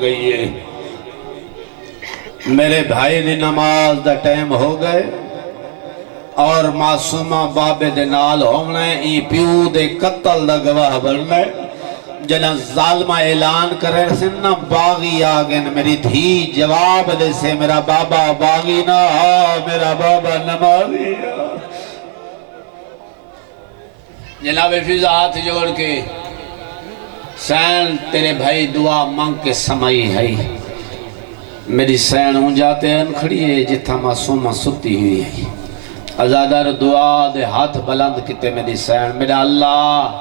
گئی ہے میرے بھائی دی نماز دا ٹائم ہو گئے اور معصومہ بابے دے نال ہونے ای پیو دے قتل دا گواہ بننے جنہ ظالمہ اعلان کرے سننا باغی آگن میری دھی جواب دے سے میرا بابا باغی نہ میرا بابا نمازی جناب فضا ہاتھ جوڑ کے سین تیرے بھائی دعا مانگ کے سمائی ہے میری سین ہوں جاتے ہیں کھڑی ہے جتھا معصومہ ستی ہوئی ہے ازادار دعا دے ہاتھ بلند کتے میری سین میرا اللہ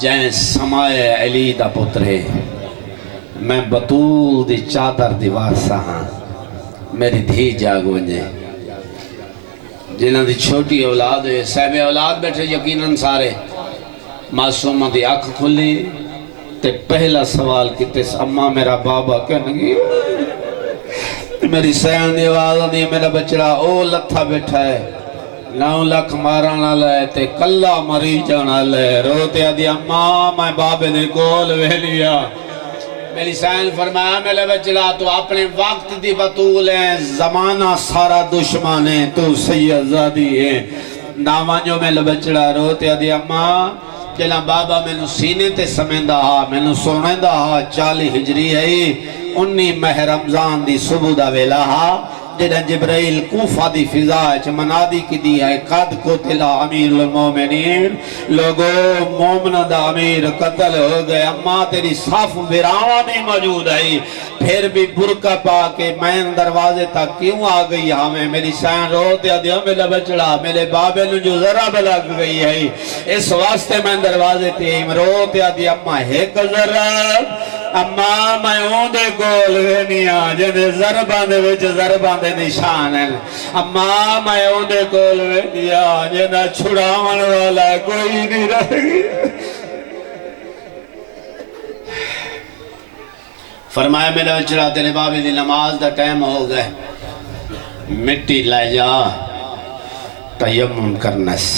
جائیں سمائے علی دا پترے میں بطول دی چادر دیوار سہاں میری دھی جاگو جے جنہاں دی چھوٹی اولاد ہے صاحب اولاد بیٹھے یقیناً سارے معصومہ دی آنکھ کھلی تے پہلا سوال کتے اماں میرا بابا کہنگی میری سین دی آواز دی میرا بچڑا او لتھا بیٹھا ہے 9 لاکھ مارانا لے تے کلا مری جانا لے روتے دی اماں میں بابے دے کول ویلیا میری سین فرمایا میرے بچڑا تو اپنے وقت دی بطول ہے زمانہ سارا دشمن ہے تو سید زادی ہے ناوانجو میرے بچڑا روتے دی اماں جلہ بابا میں نو سینے تے سمیندہ ہا میں نو سونے دا ہا 40 ہجری ہے 19 مہ رمضان دی صبح دا ویلا ہا جدہ جبرائیل کوفہ دی فضا ہے منادی کی دی ہے قد قتل امیر المومنین لوگو مومنہ دا امیر قتل ہو گئے اماں تیری صاف بیراوانی موجود ہے پھر بھی برکہ پا کے میں دروازے تک کیوں آ گئی ہمیں میری سین روتے دیا میرا بچڑا میرے بابے نے جو ذرا بلگ گئی ہے اس واسطے میں دروازے تیم روتے دیا اماں ایک ذرا اماں میں اوندے کول وینیا جنہیں ضربان دے وچ ضربان دے نشان ہیں اماں میں اوندے کول وینیا جنہیں چھڑاون والا کوئی نہیں رہ گیا فرمایا میرا بچڑا تیرے بابی دی نماز دا ٹائم ہو گئے مٹی لائے جا تیمم کرنس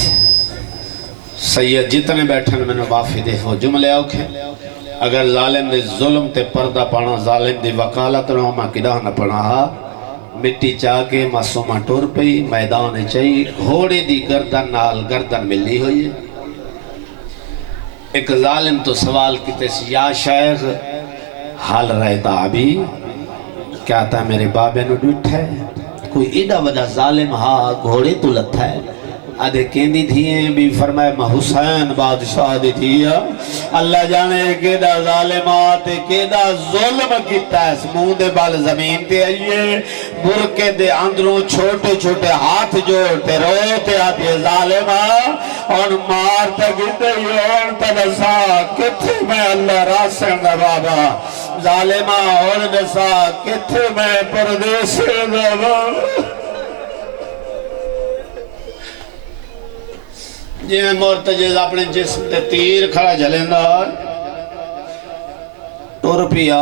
سید جتنے بیٹھن میں نے معافی دے وہ جملے اوکھے اگر ظالم دے ظلم تے پردہ پانا ظالم دی وکالت نہ ہما کدہ نہ پڑا مٹی چاہ کے معصومہ ٹور پئی میدان چاہی گھوڑے دی گردن نال گردن ملی ہوئی ایک ظالم تو سوال کیتے یا شیخ حال رہتا ابھی کیا تا میرے بابے نو ڈوٹھ ہے کوئی ایڈا وڈا ظالم ہاں گھوڑے تو لتھا ہے آدھے کہندی تھیں بھی فرمائے میں حسین بادشاہ دی تھیا اللہ جانے کیدہ ظالمات کیدہ ظلم کیتا ہے اس منہ دے بال زمین تے آئیے برکے دے اندروں چھوٹے چھوٹے ہاتھ جوڑتے روتے آتے ظالمہ اور مارتا گیتے اور تدسا کتھے میں اللہ راسن دا بابا ظالمہ اور دسا کتھے میں پردیس دا بابا جی میں مرتجز اپنے جسم تے تیر کھڑا جلیندہ ٹور پیا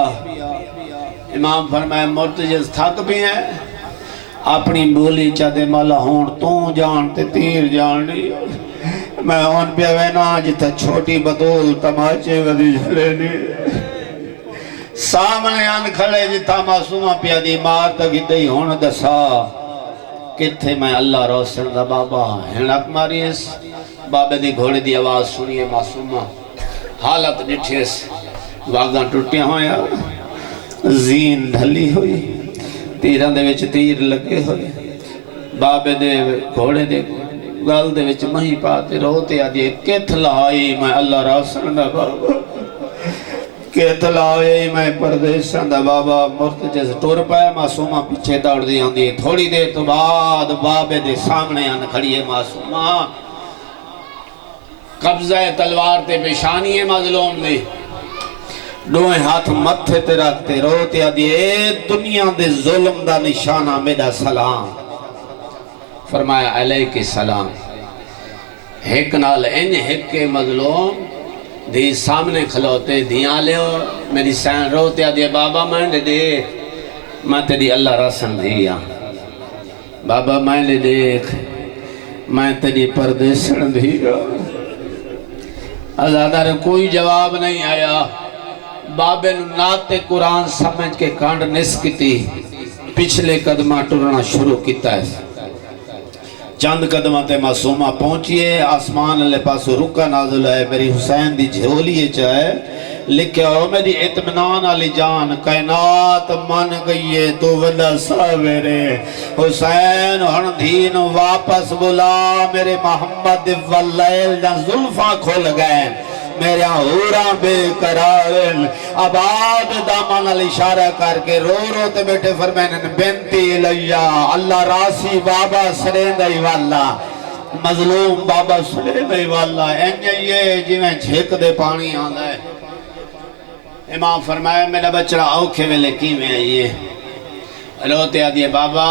امام فرمائے مرتجز تھک بھی ہیں اپنی بولی چاہتے مالا ہون تو جانتے تیر جان لی میں ہون پیا وینا جتا چھوٹی بطول تماچے ودی جلینی سامنے آن کھڑے جتا معصومہ پیا دی مار تک دی ہون دسا کتھے میں اللہ روشن دا بابا ہنک ماری اس بابے دی گھوڑے دی آواز سنیے معصومہ حالت نٹھیس واگاں ٹوٹیاں ہویا زین ڈھلی ہوئی تیران دے وچ تیر لگے ہوئے بابے دے گھوڑے دے گل دے وچ مہی پاتے روتے آدھے کت لائی میں اللہ راسن دا بابا کت لائی میں پردیسن دا بابا مرتجز ٹور پائے معصومہ پیچھے دوڑ دی آندھی تھوڑی دیر تو بعد بابے دے سامنے آن کھڑیے معصومہ قبضہ تلوار تے پیشانی ہے مظلوم دے دوئے ہاتھ متھے تے رکھتے روتے آدھی اے دنیا دے ظلم دا نشانہ میرا سلام فرمایا علیہ کے سلام ایک نال ان ایک کے مظلوم دی سامنے کھلوتے دیاں لے ہو میری سین روتے آدھی بابا میں نے دیکھ میں تیری اللہ رسن دیا بابا میں نے دیکھ میں تیری پردیسن دیا ازادار کوئی جواب نہیں آیا بابے نو نات قرآن سمجھ کے کانڈ نس کیتی پچھلے قدمہ ٹرنا شروع کیتا ہے چند قدمہ تے معصومہ پہنچیے آسمان اللہ پاس رکا نازل ہے میری حسین دی جھولیے چاہے لکھے ہو میری اطمینان علی جان کائنات من گئیے تو وڈا ساویرے حسین ہن دین واپس بلا میرے محمد واللیل جان ظلفاں کھول گئے میرے حورا بے قرارن آباد دامن علی اشارہ کر کے رو رو تے بیٹھے فرمینن بنتی لیا اللہ راسی بابا سریندہی والا مظلوم بابا سریندہی والا انجھے یہ جویں جھیک دے پانی آندہ ہے امام فرمایا میرا بچڑا اوکھے ویلے کی میں آئیے روتے آدھئے بابا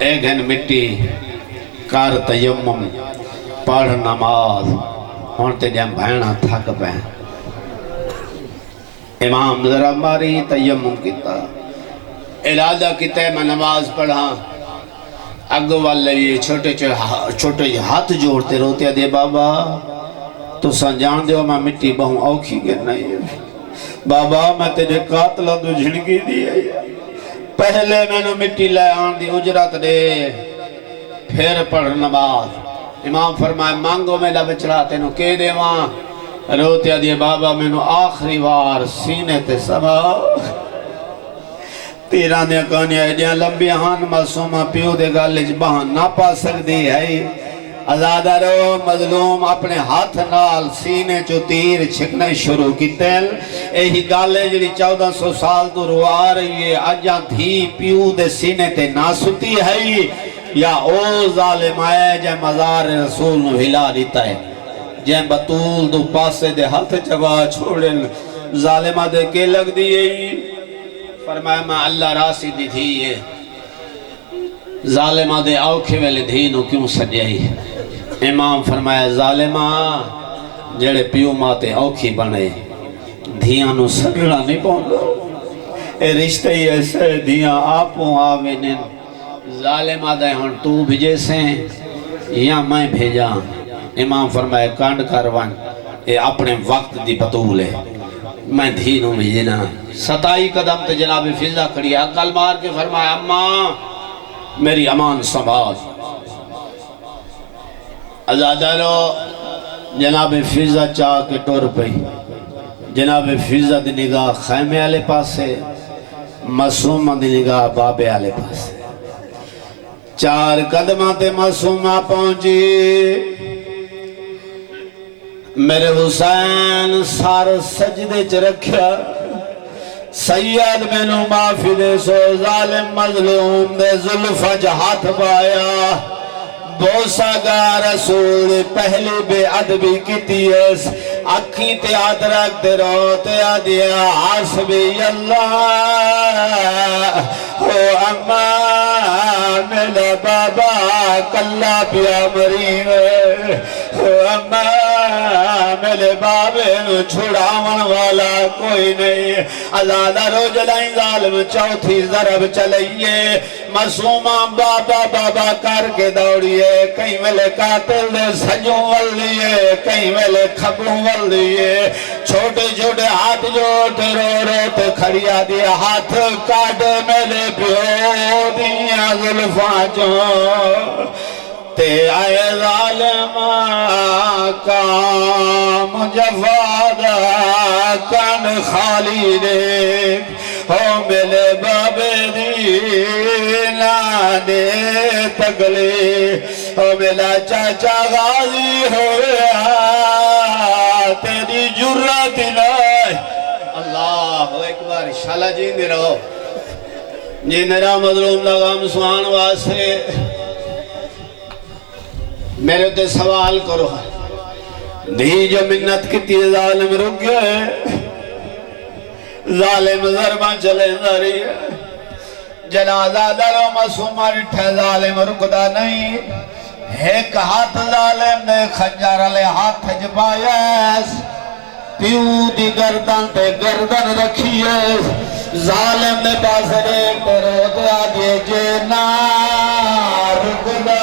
ایک ہن مٹی کار تیمم پڑھ نماز ہونتے جہاں بھائنہ تھک پہن امام ذرا ماری تیمم کیتا ارادہ کیتا ہے میں نماز پڑھا اگو والے یہ چھوٹے ہاتھ جوڑتے روتے آدھئے بابا تو سنجان دیو میں مٹی بہوں اوکھی گرنا ہے بابا میں تیرے قاتلہ دو جھنگی دی ہے پہلے میں نے مٹی لے آن دی اجرت دے پھر پڑھ نماز امام فرمائے مانگو میں لبچڑا تینو کے دے وہاں روتے دیئے بابا میں نے آخری وار سینے تے سما تیران دیا کہانی ہے جہاں لمبی ہان معصومہ پیو دے گالج بہان نہ پا سکتی ہے ازادہ رو مظلوم اپنے ہاتھ نال سینے چو تیر چھکنے شروع کی تیل ایہی گالے جڑی 1400 سال تو روا رہی ہے اجاں دھی پیو دے سینے تے ناستی ہے یا او ظالم آئے جائے مزار رسول نو ہلا دیتا ہے جائے بطول دو پاسے دے ہاتھ چبا چھوڑن ظالمہ دے کے لگ دیئے فرمایا میں اللہ راسی دی تھی یہ ظالمہ دے آوکھے ویلے دھینو کیوں سجائی امام فرمایا ظالمہ جڑے پیو ماتے اوکھی بنے دھیانو سگڑا نہیں پہنگو اے رشتہ ہی ایسے دھیاں آپوں آوینن ظالمہ دے ہن تو بھیجے سے یا میں بھیجا امام فرمایا کانڈ کاروان اے اپنے وقت دی بطول ہے میں دھینوں میں جنا 27 قدم تے جناب فضا کھڑی عقل مار کے فرمایا اماں میری امان سنبھال ازادہ رو جناب فضا چاہ کے ٹور پئی جناب فضا دی نگاہ خیمے آلے پاسے معصومہ دی نگاہ بابے آلے پاسے 4 قدمہ تے معصومہ پہنچی میرے حسین سار سجدے چ رکھیا سید مینو معافی دے سو ظالم مظلوم دے ظلفہ جہات بایا بوسا گا رسول پہلی بے عدبی کی تیس اکھی تے آت رکھ تے روتے آدیا حسبی اللہ ہو امان میرا بابا کلا پیا مرین ہو امان میرے بابے نو چھڑاون والا کوئی نہیں ازادہ رو جلائیں ظالم چوتھی ضرب چلئیے معصومہ بابا بابا کر کے دوڑیے کہیں ویلے قاتل دے سجوں واللیے کہیں ویلے کھبوں واللیے چھوٹے چھوٹے ہاتھ جوٹے رو رو تے کھڑیا دیا ہاتھ کاٹے میرے پیو دیا ظلفاں جو تے آئے ظالمہ کام جفادہ کن خالی دیکھ ہو میرے بابے دینا دے تگلے ہو میرا چاچا غازی ہویا تیری جرات نہیں اللہ اکبر شالا جیندے رہو جیندے رہو مظلوم لگام سوان واسے میرے تے سوال کرو دھی جو منت کتی ظالم رک گئے ظالم ضرباں چلے ذری ہے جنازہ درو معصومہ رٹھے ظالم رکدا نہیں ایک ہاتھ ظالم نے خنجر لے ہاتھ جبایس پیو دی گردن تے گردن رکھیے ظالم نے پاس ریک رو دیا دیے جینا رکدا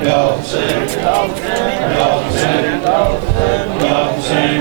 Ya Hussein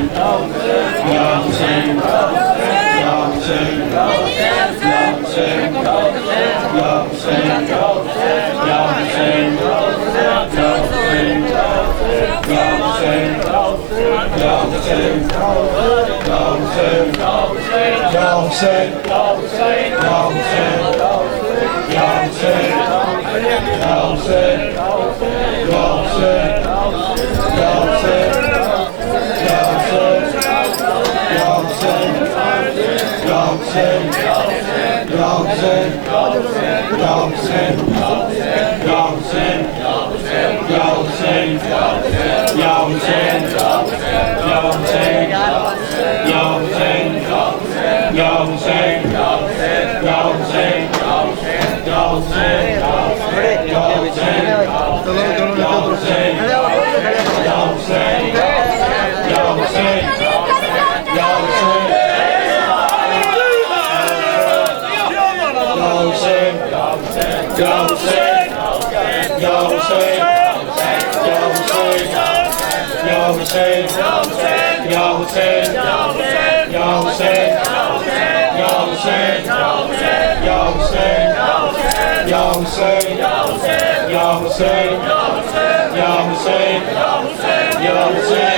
Hussein,